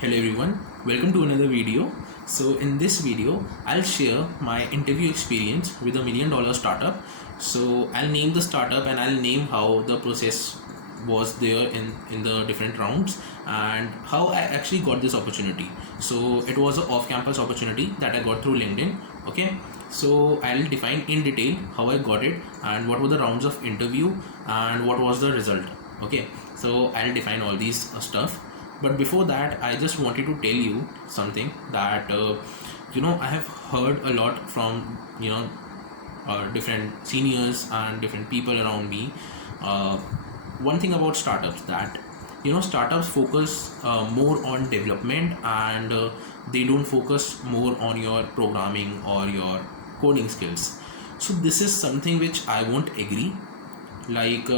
Hello everyone, welcome to another video. So in this video, I'll share my interview experience with a $1 million startup. So I'll name the startup and I'll name how the process was there in the different rounds and how I actually got this opportunity. So it was an off-campus opportunity that I got through LinkedIn. Okay, so I'll define in detail how I got it and what were the rounds of interview and what was the result. Okay, so I'll define all these stuff, but before that I just wanted to tell you something that I have heard a lot from different seniors and different people around me. One thing about startups that startups focus more on development and they don't focus more on your programming or your coding skills. So this is something which I won't agree. Like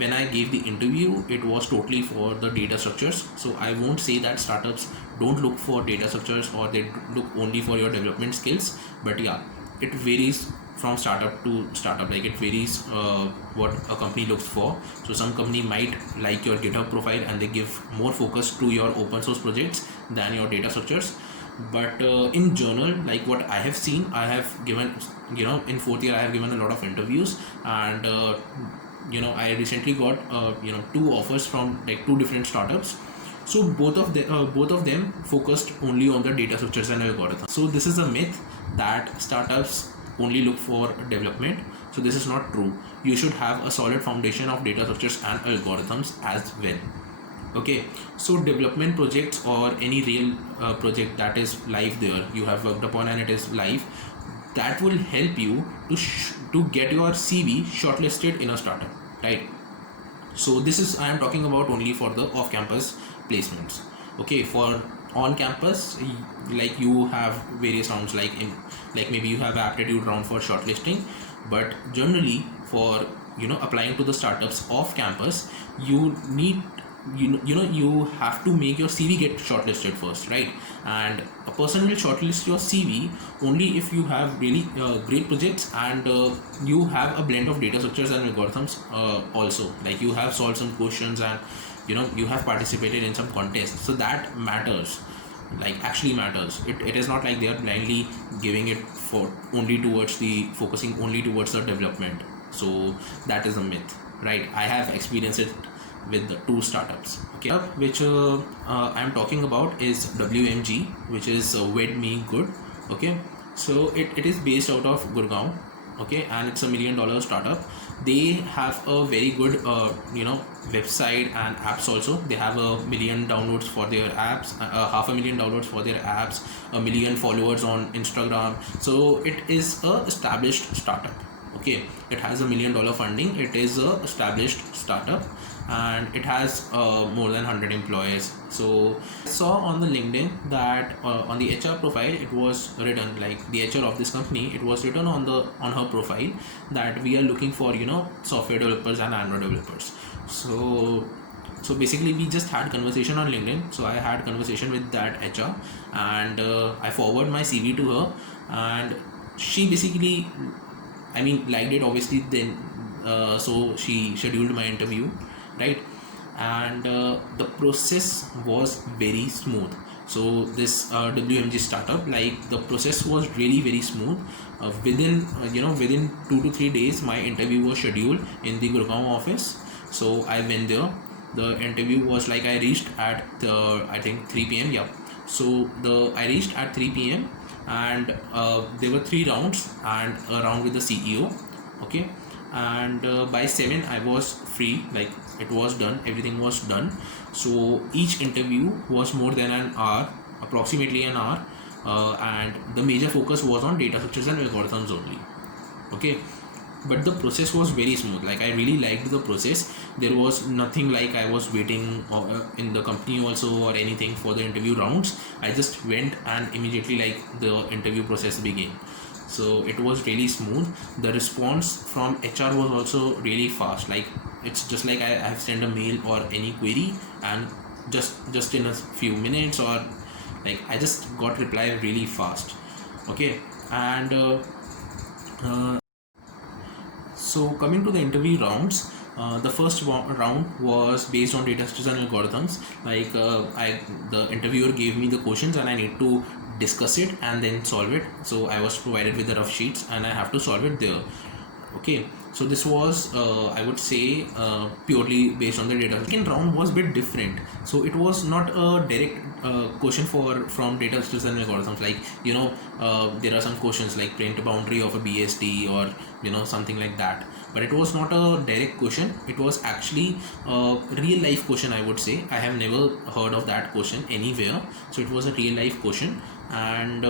when I gave the interview, it was totally for the data structures. So I won't say that startups don't look for data structures or they look only for your development skills, but yeah, it varies from startup to startup. Like it varies what a company looks for. So some company might like your GitHub profile and they give more focus to your open source projects than your data structures. But in general, like what I have seen, I have given, in fourth year I have given a lot of interviews, and I recently got 2 offers from like 2 different startups. So both of them focused only on the data structures and algorithms. So this is a myth that startups only look for development. So this is not true. You should have a solid foundation of data structures and algorithms as well. Okay, so development projects or any real project that is live there you have worked upon and it is live, that will help you to get your CV shortlisted in a startup, right? So this is, I am talking about only for the off campus placements. Okay, for on campus, like you have various rounds, like maybe you have aptitude round for shortlisting, but generally for applying to the startups off campus, you need you have to make your CV get shortlisted first, right? And a person will shortlist your CV only if you have really great projects and you have a blend of data structures and algorithms, also like you have solved some questions and you have participated in some contests. So that matters, like actually matters. It is not like they are blindly giving it for only towards the focusing only towards the development. So that is a myth, right? I have experienced it with the 2 startups. Okay, which I am talking about is WMG, which is Wed Me Good. Okay, so it is based out of Gurgaon. Okay, and it's a $1 million startup. They have a very good website and apps also. They have 1 million downloads for their apps, 500,000 downloads for their apps, 1 million followers on Instagram. So it is a established startup. Okay, it has $1 million funding. It is a established startup and it has more than 100 employees. So I saw on the LinkedIn that on the HR profile it was written, like the HR of this company, it was written on her profile that we are looking for software developers and Android developers. So basically we just had conversation on LinkedIn. So I had conversation with that HR and I forward my CV to her and she basically, I mean, liked it obviously. Then so she scheduled my interview, right? And the process was very smooth. So this WMG startup, like the process was really very smooth. Within 2 to 3 days my interview was scheduled in the Gurgaon office. So I went there. The interview was like, I reached at I think 3 p.m. Yeah, so I reached at 3 p.m. and there were 3 rounds and a round with the CEO. Okay, and by 7 I was free, like it was done, everything was done. So each interview was more than an hour, approximately an hour, and the major focus was on data structures and algorithms only. Okay, but the process was very smooth. Like I really liked the process. There was nothing like I was waiting in the company also or anything for the interview rounds. I just went and immediately like the interview process began. So it was really smooth. The response from HR was also really fast. Like it's just like I have sent a mail or any query and just in a few minutes, or like I just got reply really fast. Okay, and so coming to the interview rounds, The first round was based on data structures and algorithms. Like the interviewer gave me the questions and I need to discuss it and then solve it. So I was provided with the rough sheets and I have to solve it there. Okay, so this was I would say purely based on the data. Second round was a bit different, so it was not a direct question from data structures and algorithms. Like there are some questions like print boundary of a BSD or something like that, but it was not a direct question. It was actually a real life question, I would say. I have never heard of that question anywhere, so it was a real life question. And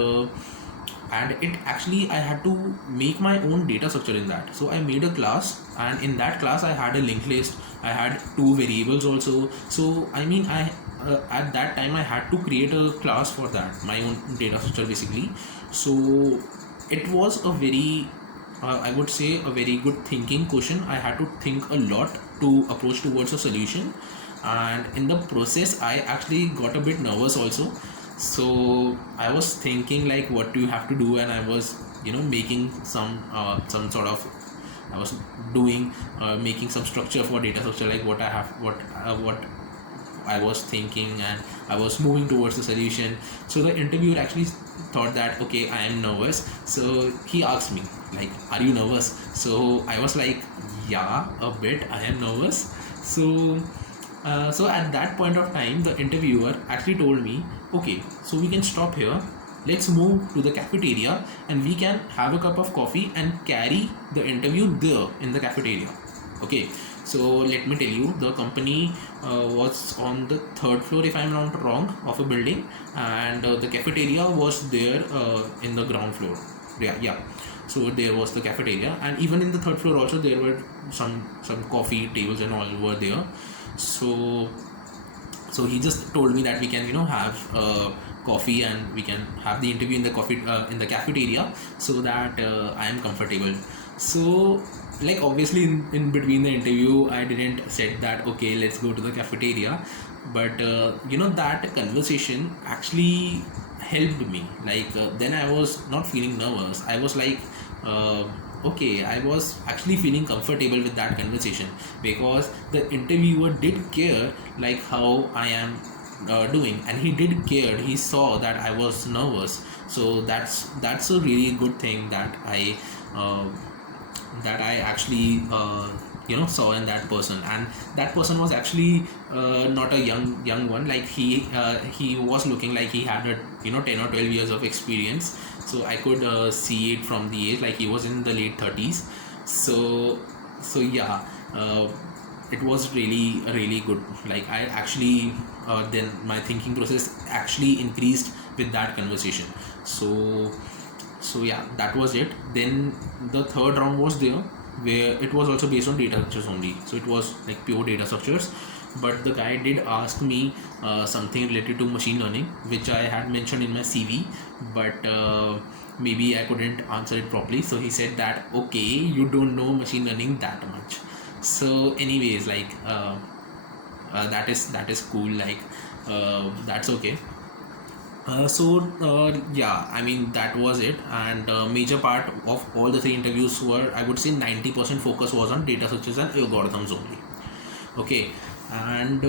it actually, I had to make my own data structure in that. So I made a class, and in that class I had a linked list, I had two variables also. So I mean, I at that time I had to create a class for that, my own data structure basically. So it was a very I would say a very good thinking question. I had to think a lot to approach towards a solution, and in the process I actually got a bit nervous also. So I was thinking like what do you have to do, and I was making some sort of, I was doing making some structure for data structure, like what I have, what I was thinking, and I was moving towards the solution. So the interviewer actually thought that okay, I am nervous. So he asked me like, are you nervous? So I was like, yeah, a bit, I am nervous. So at that point of time, the interviewer actually told me, okay, so we can stop here. Let's move to the cafeteria and we can have a cup of coffee and carry the interview there in the cafeteria. Okay, so let me tell you, the company was on the third floor, if I'm not wrong, of a building, and the cafeteria was there in the ground floor. Yeah. So there was the cafeteria, and even in the third floor also there were some coffee tables and all were there. So he just told me that we can have coffee and we can have the interview in the coffee in the cafeteria, so that I am comfortable. So like obviously in between the interview I didn't said that okay, let's go to the cafeteria, but that conversation actually helped me. Like then I was not feeling nervous, I was like okay, I was actually feeling comfortable with that conversation, because the interviewer did care like how I am doing, and he did care, he saw that I was nervous. So that's a really good thing that I actually saw in that person. And that person was actually not a young one. Like he was looking like he had a 10 or 12 years of experience. So I could see it from the age, like he was in the late 30s. So yeah, it was really good. Like I actually then my thinking process actually increased with that conversation. So yeah, that was it. Then the third round was there, where it was also based on data structures only. So it was like pure data structures, but the guy did ask me something related to machine learning, which I had mentioned in my CV, but maybe I couldn't answer it properly. So he said that okay, you don't know machine learning that much. So anyways, like that is cool, like that's okay. Yeah, I mean that was it, and major part of all the three interviews were, I would say 90% focus was on data structures and algorithms only. Okay, and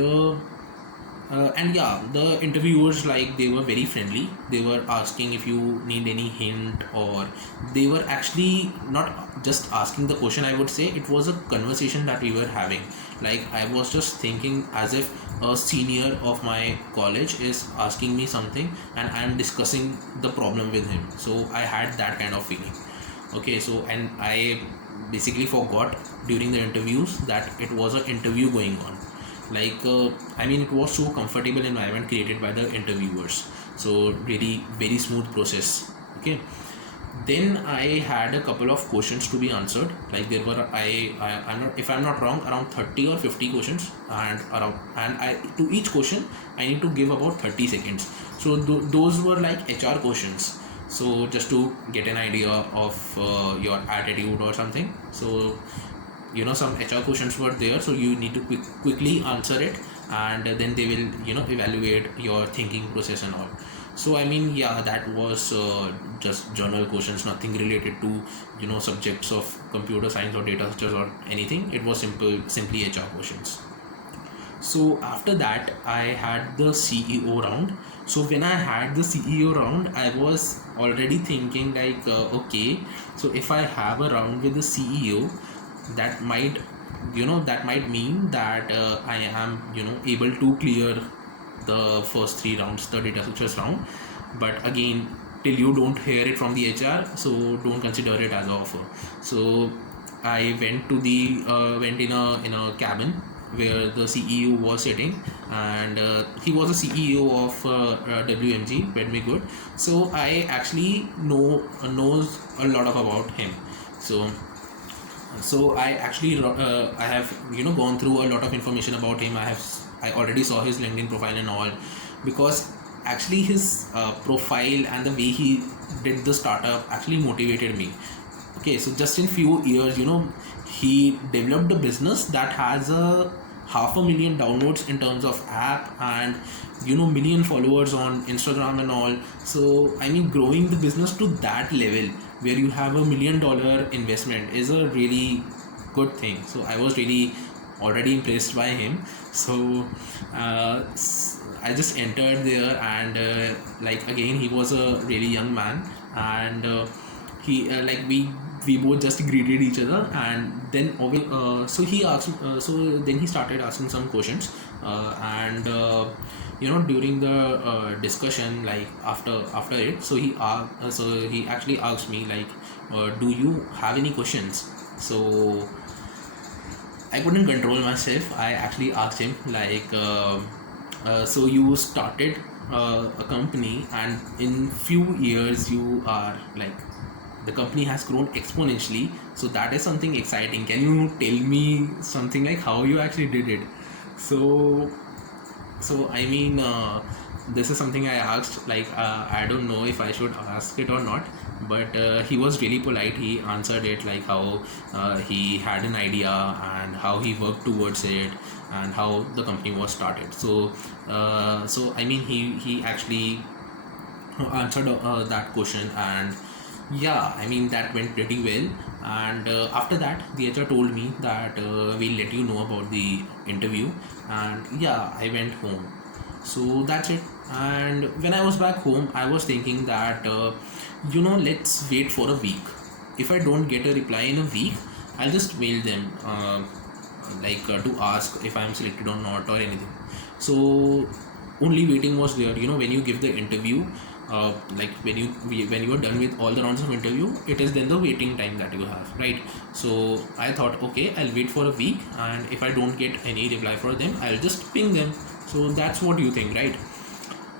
and yeah, the interviewers, like they were very friendly. They were asking if you need any hint, or they were actually not just asking the question, I would say it was a conversation that we were having. Like I was just thinking as if a senior of my college is asking me something and I am discussing the problem with him. So I had that kind of feeling. Okay, so and I basically forgot during the interviews that it was an interview going on. Like I mean, it was so comfortable environment created by the interviewers. So really very smooth process. Okay, then I had a couple of questions to be answered. Like there were I'm not, if I'm not wrong, around 30 or 50 questions, and I to each question I need to give about 30 seconds. So those were like HR questions. So just to get an idea of your attitude or something. So some HR questions were there, so you need to quickly answer it, and then they will evaluate your thinking process and all. So I mean, yeah, that was just journal questions, nothing related to subjects of computer science or data structures or anything. It was simply HR questions. So after that, I had the CEO round. So when I had the CEO round, I was already thinking like, okay, so if I have a round with the CEO, that might, that might mean that I am, able to clear the first three rounds, the data structures round. But again, till you don't hear it from the HR, so don't consider it as an offer. So I went in a cabin where the CEO was sitting, and he was a CEO of WMG, Redmi Good. So I actually knows a lot of about him. So I actually I have gone through a lot of information about him. I already saw his LinkedIn profile and all, because actually his profile and the way he did the startup actually motivated me. Okay, so just in few years, he developed a business that has a 500,000 downloads in terms of app, and million followers on Instagram and all. So I mean, growing the business to that level where you have $1 million investment is a really good thing. So I was really already impressed by him. So I just entered there, and like again, he was a really young man, and he like we both just greeted each other, and then so he asked so then he started asking some questions, and during the discussion, like after it, so he actually asked me like, do you have any questions? So I couldn't control myself. I actually asked him like, so you started a company, and in few years you are like, the company has grown exponentially. So that is something exciting. Can you tell me something like how you actually did it? So I mean, this is something I asked. Like, I don't know if I should ask it or not, but he was really polite. He answered it like how he had an idea and how he worked towards it and how the company was started. So I mean, he actually answered that question, and yeah, I mean, that went pretty well. And after that, the HR told me that we'll let you know about the interview. And yeah, I went home. So that's it. And when I was back home, I was thinking that let's wait for a week. If I don't get a reply in a week, I'll just mail them to ask if I'm selected or not or anything. So only waiting was there. When you give the interview, like when you are done with all the rounds of interview, it is then the waiting time that you have, right? So I thought, okay, I'll wait for a week, and if I don't get any reply for them, I'll just ping them. So that's what you think, right?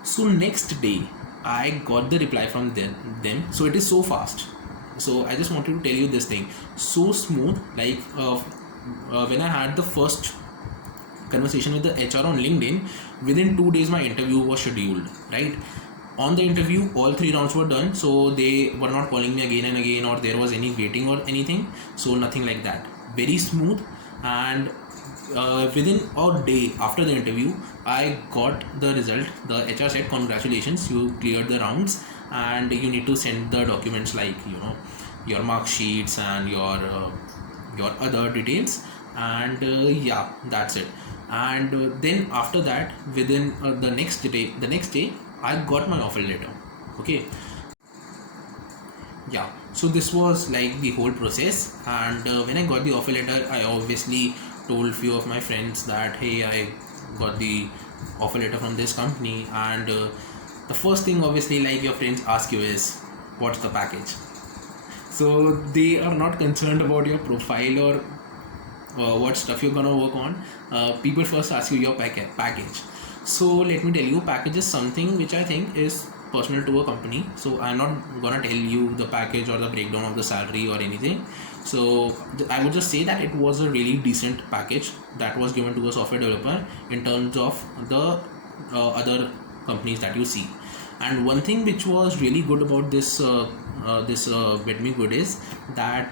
So next day, I got the reply from them. So it is so fast. So I just wanted to tell you this thing. So smooth, like when I had the first conversation with the HR on LinkedIn, within 2 days my interview was scheduled, right? On the interview, all three rounds were done, so they were not calling me again and again, or there was any waiting or anything. So nothing like that. Very smooth, and within a day after the interview, I got the result. The HR said, "Congratulations, you cleared the rounds, and you need to send the documents like your mark sheets and your other details." And yeah, that's it. And then after that, within the next day, I got my offer letter. Okay, yeah. So this was like the whole process, and when I got the offer letter, I obviously told few of my friends that, hey, I got the offer letter from this company, and the first thing obviously, like, your friends ask you is, what's the package? So they are not concerned about your profile or what stuff you're gonna work on. People first ask you your package. So let me tell you, package is something which I think is personal to a company. So I'm not gonna tell you the package or the breakdown of the salary or anything. So I would just say that it was a really decent package that was given to a software developer in terms of the other companies that you see. And one thing which was really good about this Redmi Good is that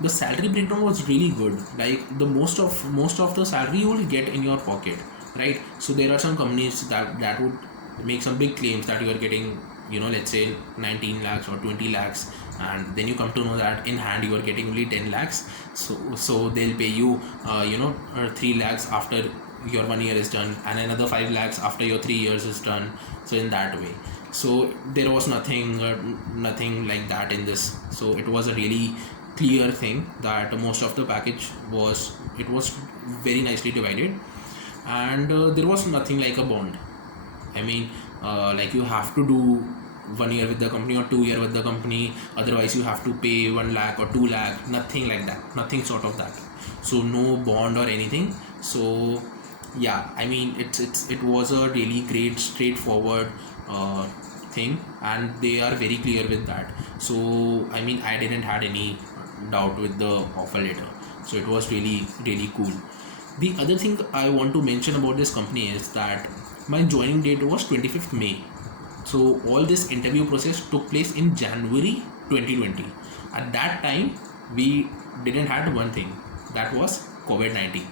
the salary breakdown was really good. Like, the most of the salary you will get in your pocket, right? So there are some companies that would make some big claims that you are getting, let's say 19 lakhs or 20 lakhs, and then you come to know that in hand you are getting only 10 lakhs. So they'll pay you 3 lakhs after your 1 year is done, and another 5 lakhs after your 3 years is done. So in that way, so there was nothing like that in this. So it was a really clear thing that most of the package was very nicely divided, and there was nothing like a bond. I mean, like you have to do 1 year with the company or 2 year with the company, otherwise you have to pay 1 lakh or 2 lakh. Nothing like that, nothing sort of that. So no bond or anything. So yeah, I mean, it was a really great straightforward thing, and they are very clear with that. So I mean, I didn't had any doubt with the offer letter. So it was really cool. The other thing I want to mention about this company is that my joining date was 25th May. So all this interview process took place in January 2020. At that time, we didn't had one thing, that was COVID-19.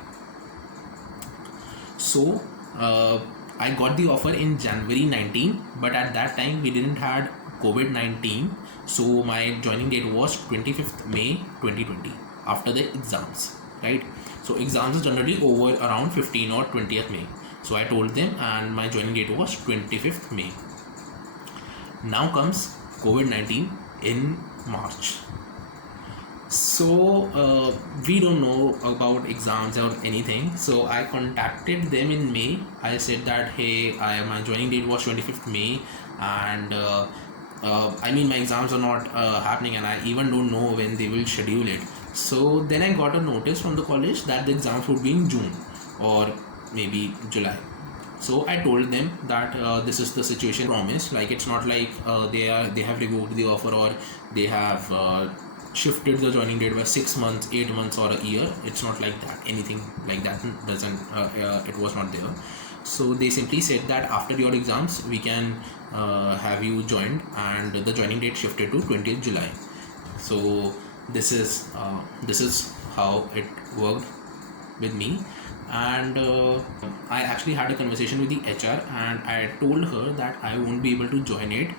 So I got the offer in January 19, but at that time we didn't had COVID-19. So my joining date was 25th May 2020 after the exams, right? So exams is generally over around 15 or 20th May. So I told them, and my joining date was 25th May. Now comes COVID-19 in March. So we don't know about exams or anything. So I contacted them in May. I said that, hey, my joining date was 25th May, and I mean, my exams are not happening, and I even don't know when they will schedule it. So then I got a notice from the college that the exams would be in June or maybe July. So I told them that this is the situation promised. Like, it's not like they have revoked the offer, or they have shifted the joining date by 6 months, 8 months, or a year. It's not like that. Anything like that doesn't. It was not there. So they simply said that after your exams we can have you joined, and the joining date shifted to 20th July. So this is how it worked with me. And I actually had a conversation with the HR, and I told her that I won't be able to join it.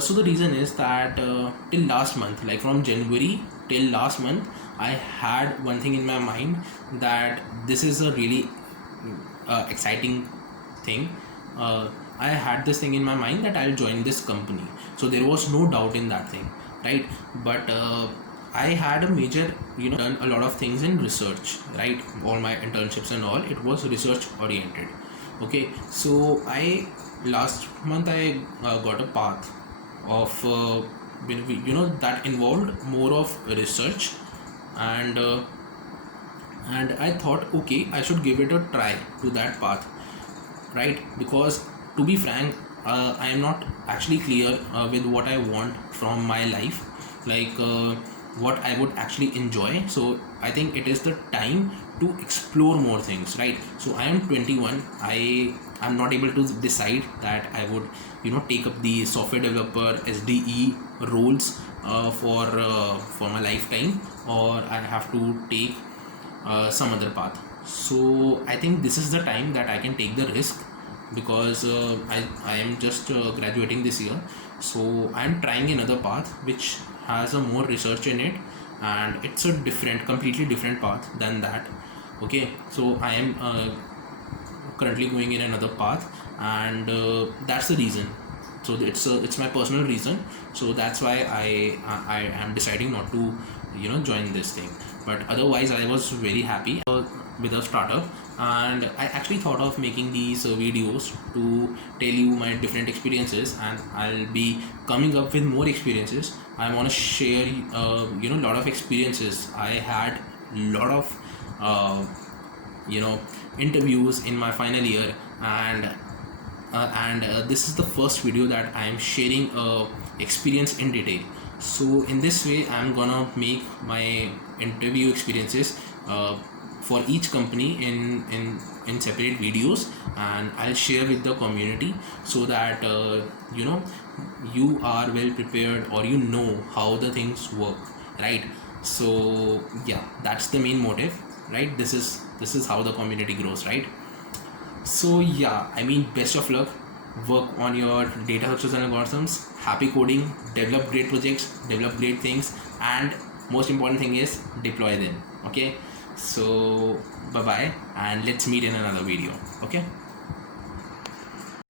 So the reason is that till last month, like from January till last month, I had one thing in my mind, that this is a really exciting thing. I had this thing in my mind that I'll join this company. So there was no doubt in that thing, right? But I had a major, done a lot of things in research, right? All my internships and all, it was research oriented. Okay, so last month I got a path of that involved more of research, and I thought, okay, I should give it a try to that path, right? Because to be frank, I am not actually clear with what I want from my life, like what I would actually enjoy. So I think it is the time to explore more things, right? So I am 21. I'm not able to decide that I would take up the software developer SDE roles for my lifetime, or I have to take some other path. So I think this is the time that I can take the risk, because I am just graduating this year. So I'm trying another path which has a more research in it, and it's a completely different path than that. Okay, so I am currently going in another path, and that's the reason. So it's my personal reason. So that's why I am deciding not to join this thing. But otherwise I was very happy with a startup, and I actually thought of making these videos to tell you my different experiences, and I'll be coming up with more experiences. I want to share lot of experiences. I had lot of interviews in my final year, and this is the first video that I am sharing experience in detail. So in this way I'm gonna make my interview experiences for each company in separate videos, and I'll share with the community, so that you are well prepared, or how the things work, right? So yeah, that's the main motive, right? This is how the community grows, right? So yeah, I mean, best of luck work on your data structures and algorithms, happy coding, develop great projects, develop great things, and most important thing is deploy them. Okay, so bye bye, and let's meet in another video. Okay.